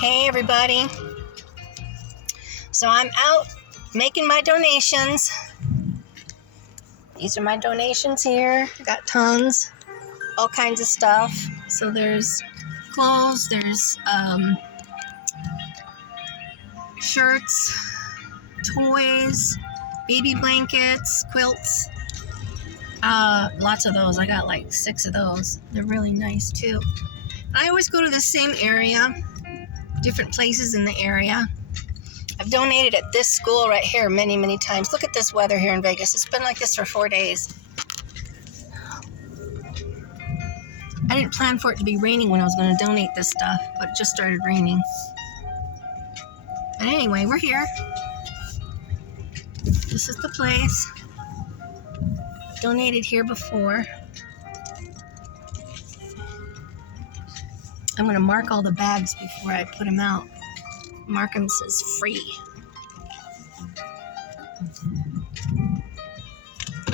Hey everybody. So I'm out making my donations. These are my donations here. Got tons, all kinds of stuff. So there's clothes, there's shirts, toys, baby blankets, quilts. Lots of those. I got like 6 of those. They're really nice too. I always go to the same area, different places in the area. I've donated at this school right here many, many times. Look at this weather here in Vegas. It's been like this for 4 days. I didn't plan for it to be raining when I was going to donate this stuff, but it just started raining. But anyway, we're here. This is the place. Donated here before. I'm going to mark all the bags before I put them out. Mark them says free.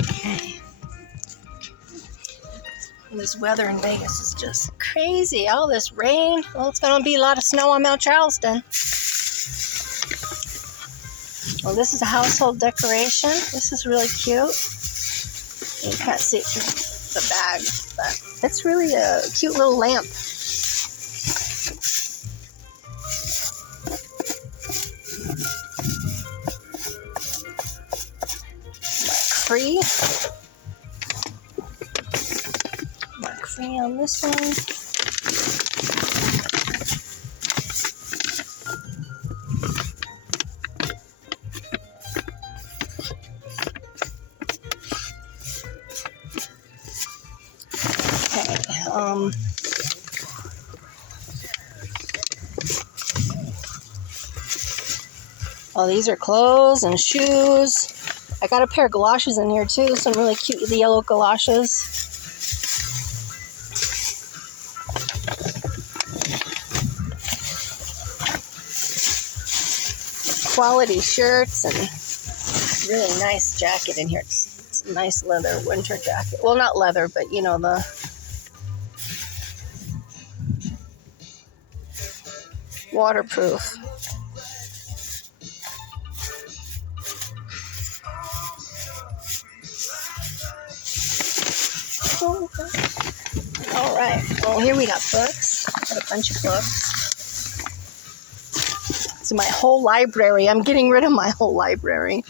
Okay. This weather in Vegas is just crazy. All this rain. Well, it's going to be a lot of snow on Mount Charleston. Well, this is a household decoration. This is really cute. You can't see it through the bag, but it's really a cute little lamp. Free. Mark free on this one. Okay. Oh, these are clothes and shoes. I got a pair of galoshes in here too, some really cute yellow galoshes. Quality shirts and really nice jacket in here. It's a nice leather winter jacket. Well, not leather, but you know, the waterproof. All right. Well, here we got books. Got a bunch of books. It's my whole library. I'm getting rid of my whole library.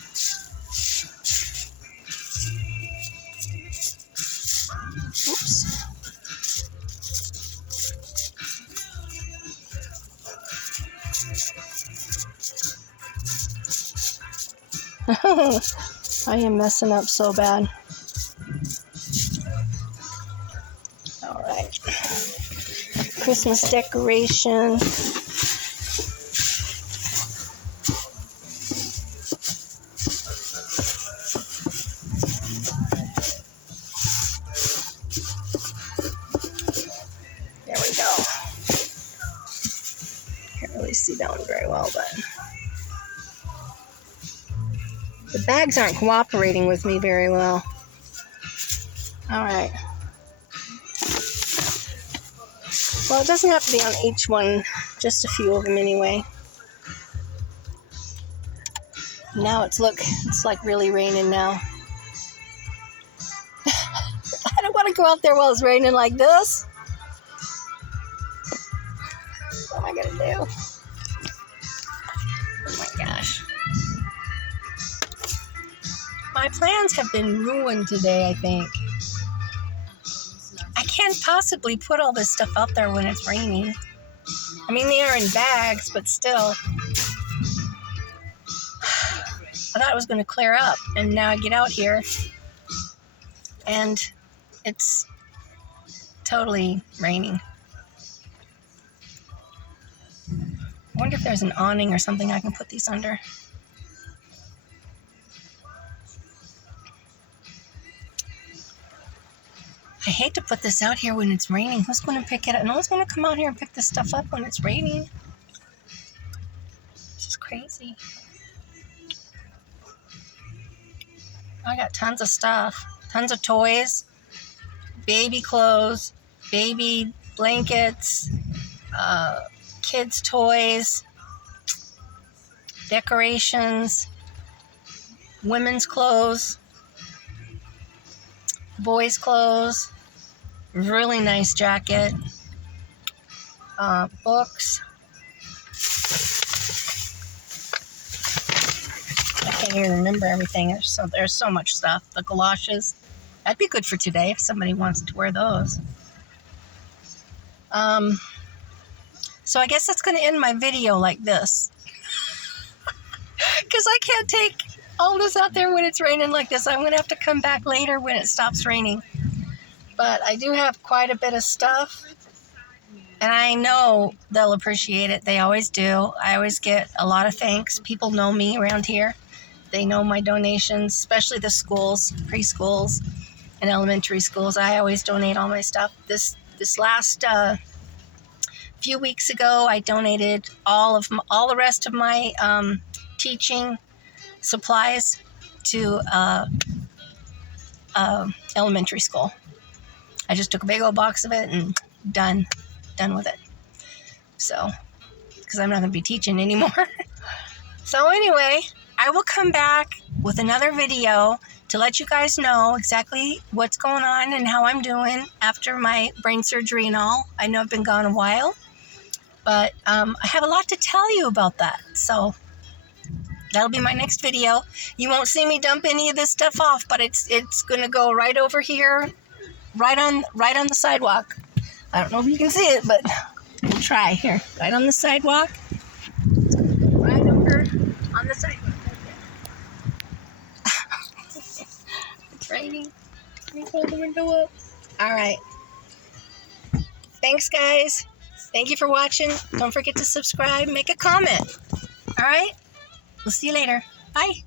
Oops. I am messing up so bad. All right. Christmas decoration. There we go. Can't really see that one very well, but the bags aren't cooperating with me very well. All right. Well, it doesn't have to be on each one, just a few of them anyway. Now it's like really raining now. I don't want to go out there while it's raining like this. What am I going to do? Oh my gosh. My plans have been ruined today, I think. I can't possibly put all this stuff out there when it's raining. I mean, they are in bags, but still. I thought it was going to clear up, and now I get out here, and it's totally raining. I wonder if there's an awning or something I can put these under. I hate to put this out here when it's raining. Who's going to pick it up? No one's going to come out here and pick this stuff up when it's raining. This is crazy. I got tons of stuff. Tons of toys. Baby clothes. Baby blankets. kids' toys, decorations, women's clothes, boys' clothes, really nice jacket, books. I can't even remember everything. There's so much stuff. The galoshes. That'd be good for today if somebody wants to wear those. So I guess that's going to end my video like this. Because I can't take all this out there when it's raining like this. I'm going to have to come back later when it stops raining. But I do have quite a bit of stuff. And I know they'll appreciate it. They always do. I always get a lot of thanks. People know me around here. They know my donations, especially the schools, preschools, and elementary schools. I always donate all my stuff. This last few weeks ago, I donated all the rest of my teaching supplies to elementary school. I just took a big old box of it and done with it. So, because I'm not going to be teaching anymore. So anyway, I will come back with another video to let you guys know exactly what's going on and how I'm doing after my brain surgery and all. I know I've been gone a while, but I have a lot to tell you about that. So that'll be my next video. You won't see me dump any of this stuff off, but it's going to go right over here, right on the sidewalk. I don't know if you can see it, but we'll try here. Right on the sidewalk. Right over on the sidewalk. It's raining. Let me pull the window up. All right. Thanks, guys. Thank you for watching. Don't forget to subscribe. Make a comment. All right? We'll see you later. Bye.